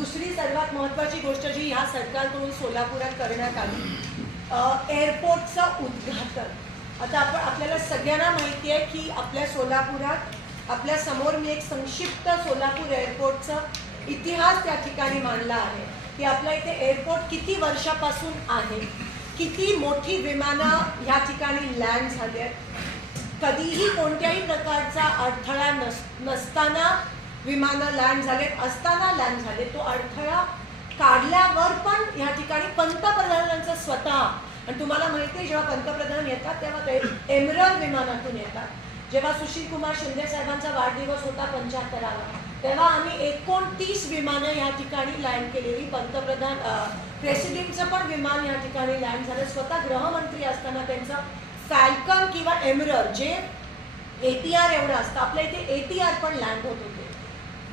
दुसरी सर्वात महत्त्वाची गोष्ट जी ह्या सरकारकडून सोलापुरात करण्यात आली एअरपोर्टचं उद्घाटन. आता आपण आपल्याला सगळ्यांना माहिती आहे की आपल्या सोलापुरात आपल्यासमोर मी एक संक्षिप्त सोलापूर एअरपोर्टचा इतिहास त्या ठिकाणी मांडला आहे. की आपल्या इथे एअरपोर्ट किती वर्षापासून आहे? किती मोठी विमानं ह्या ठिकाणी लँड झाली आहेत? कधीही कोणत्याही प्रकारचा अडथळा नस नसताना विमानं लँड झालेत असताना लँड झाले. तो अडथळा काढल्यावर पण ह्या ठिकाणी पंतप्रधानांचं स्वतः आणि तुम्हाला माहिती आहे जेव्हा पंतप्रधान येतात तेव्हा ते एमरल विमानातून येतात. जेव्हा सुशील कुमार शिंदे साहेबांचा वाढदिवस होता पंच्याहत्तरावा तेव्हा आम्ही एकोणतीस विमानं या ठिकाणी लँड केलेली. पंतप्रधान प्रेसिडेंटचं पण विमान या ठिकाणी लँड झालं. स्वतः गृहमंत्री असताना त्यांचं फॅल्कन किंवा एमरर जे एटीआर एवढं असतं. आपल्या इथे एटीआर पण लँड होत होतं.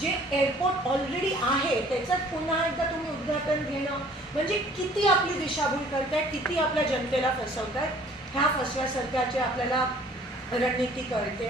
जे एअरपोर्ट ऑलरेडी आहे त्याचं पुन्हा एकदा तुम्ही उद्घाटन घेणं म्हणजे किती आपली दिशाभूल करताय किती आपल्या जनतेला फसवतायत ह्या फसव्या सरकारची आपल्याला रणनीती कळते.